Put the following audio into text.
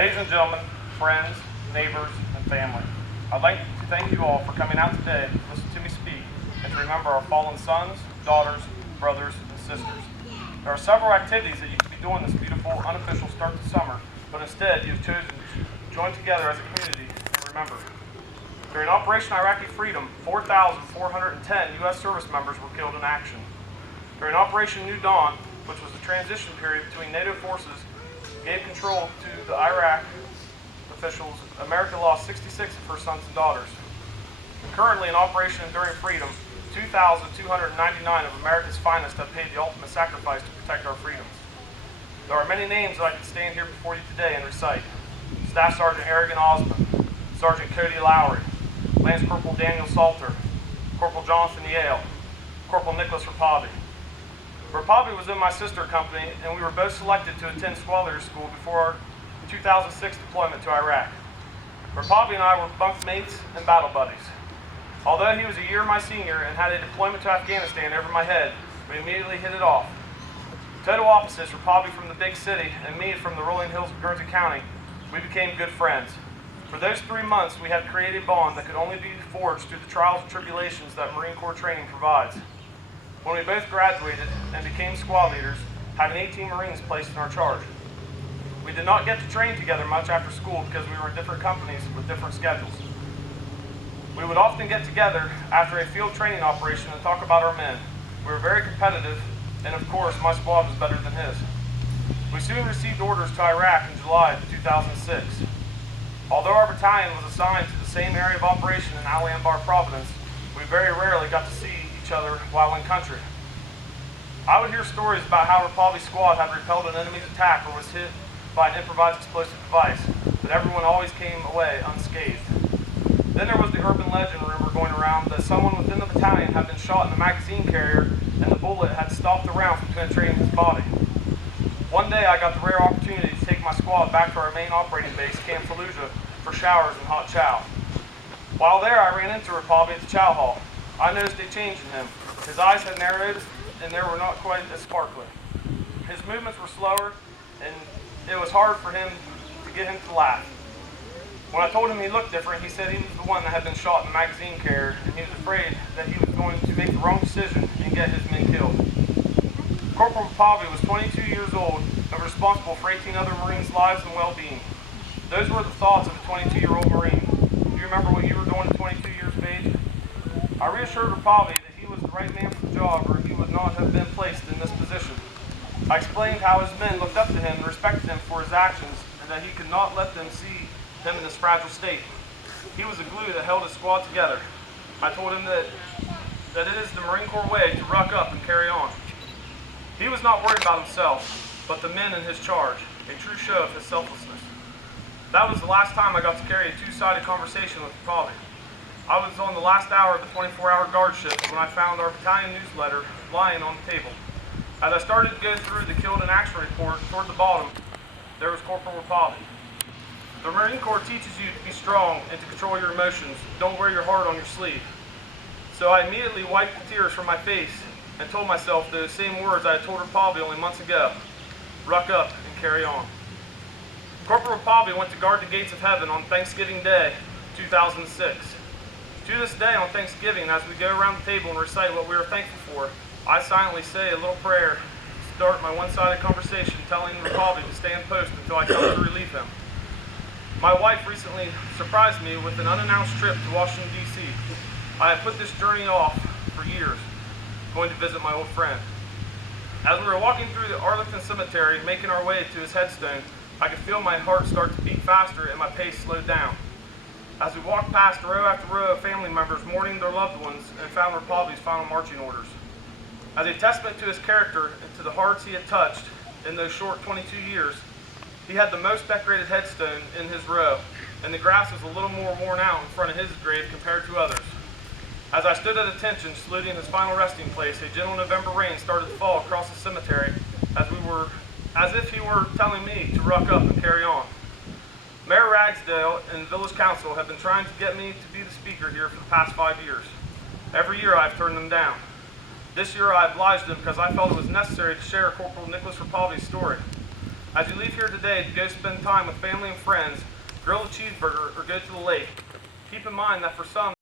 Ladies and gentlemen, friends, neighbors, and family, I'd like to thank you all for coming out today to listen to me speak and to remember our fallen sons, daughters, brothers, and sisters. There are several activities that you could be doing this beautiful, unofficial start to summer, but instead you've chosen to join together as a community and remember. During Operation Iraqi Freedom, 4,410 U.S. service members were killed in action. During Operation New Dawn, which was the transition period between NATO forces, gave control to the Iraq officials, America lost 66 of her sons and daughters. Currently in Operation Enduring Freedom, 2,299 of America's finest have paid the ultimate sacrifice to protect our freedoms. There are many names that I could stand here before you today and recite. Staff Sergeant Harrigan Osmond, Sergeant Cody Lowry, Lance Corporal Daniel Salter, Corporal Jonathan Yale, Corporal Nicholas Rapavi. Rapavi was in my sister company, and we were both selected to attend squad leader school before our 2006 deployment to Iraq. Rapavi and I were bunk mates and battle buddies. Although he was a year my senior and had a deployment to Afghanistan over my head, we immediately hit it off. Total opposites, Rapavi from the big city and me from the rolling hills of Guernsey County, we became good friends. For those 3 months, we had created a bond that could only be forged through the trials and tribulations that Marine Corps training provides. When we both graduated and became squad leaders, having 18 Marines placed in our charge. We did not get to train together much after school because we were in different companies with different schedules. We would often get together after a field training operation and talk about our men. We were very competitive, and of course, my squad was better than his. We soon received orders to Iraq in July of 2006. Although our battalion was assigned to the same area of operation in Al Anbar Providence, we very rarely got to see each other while in country. I would hear stories about how Rapavi's squad had repelled an enemy's attack or was hit by an improvised explosive device, but everyone always came away unscathed. Then there was the urban legend rumor going around that someone within the battalion had been shot in the magazine carrier and the bullet had stopped the round from penetrating his body. One day I got the rare opportunity to take my squad back to our main operating base, Camp Fallujah, for showers and hot chow. While there, I ran into Rapavi at the chow hall. I noticed a change in him. His eyes had narrowed and they were not quite as sparkling. His movements were slower and it was hard for him to get him to laugh. When I told him he looked different, he said he was the one that had been shot in the magazine carrier and he was afraid that he was going to make the wrong decision and get his men killed. Corporal Rapavi was 22 years old and responsible for 18 other Marines' lives and well-being. Those were the thoughts of a 22-year-old Marine. Do you remember what you were doing at 22 years of age? I reassured Rapavi that he was the right man for the job or he would not have been placed in this position. I explained how his men looked up to him and respected him for his actions and that he could not let them see him in this fragile state. He was the glue that held his squad together. I told him that it is the Marine Corps way to ruck up and carry on. He was not worried about himself, but the men in his charge, a true show of his selflessness. That was the last time I got to carry a two-sided conversation with Rapavi. I was on the last hour of the 24-hour guard shift when I found our battalion newsletter lying on the table. As I started to go through the killed in action report, toward the bottom, there was Corporal Rapavi. The Marine Corps teaches you to be strong and to control your emotions. Don't wear your heart on your sleeve. So I immediately wiped the tears from my face and told myself those same words I had told Rapavi only months ago. Ruck up and carry on. Corporal Rapavi went to guard the gates of heaven on Thanksgiving Day, 2006. To this day on Thanksgiving, as we go around the table and recite what we are thankful for, I silently say a little prayer to start my one-sided conversation telling Rapavi to stay in post until I come to relieve him. My wife recently surprised me with an unannounced trip to Washington, D.C. I had put this journey off for years, going to visit my old friend. As we were walking through the Arlington Cemetery, making our way to his headstone, I could feel my heart start to beat faster and my pace slowed down. As we walked past row after row of family members mourning their loved ones and found Rapavi's final marching orders. As a testament to his character and to the hearts he had touched in those short 22 years, he had the most decorated headstone in his row, and the grass was a little more worn out in front of his grave compared to others. As I stood at attention, saluting his final resting place, a gentle November rain started to fall across the cemetery as if he were telling me to ruck up and carry on. Mayor Ragsdale and Village Council have been trying to get me to be the speaker here for the past 5 years. Every year I've turned them down. This year I obliged them because I felt it was necessary to share Corporal Nicholas Rapavi's story. As you leave here today to go spend time with family and friends, grill a cheeseburger, or go to the lake, keep in mind that for some,